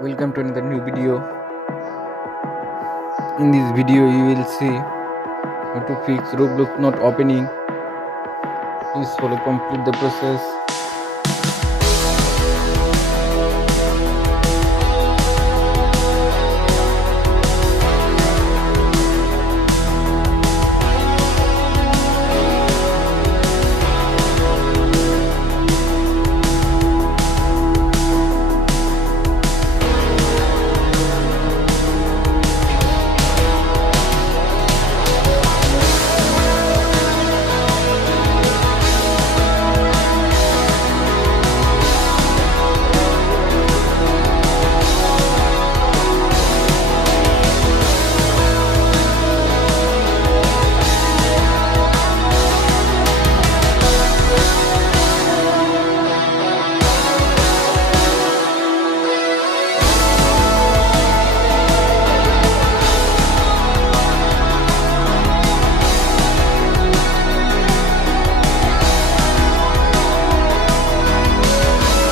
Welcome to another new video. In this video you will see how to fix Roblox not opening. Please follow complete the process.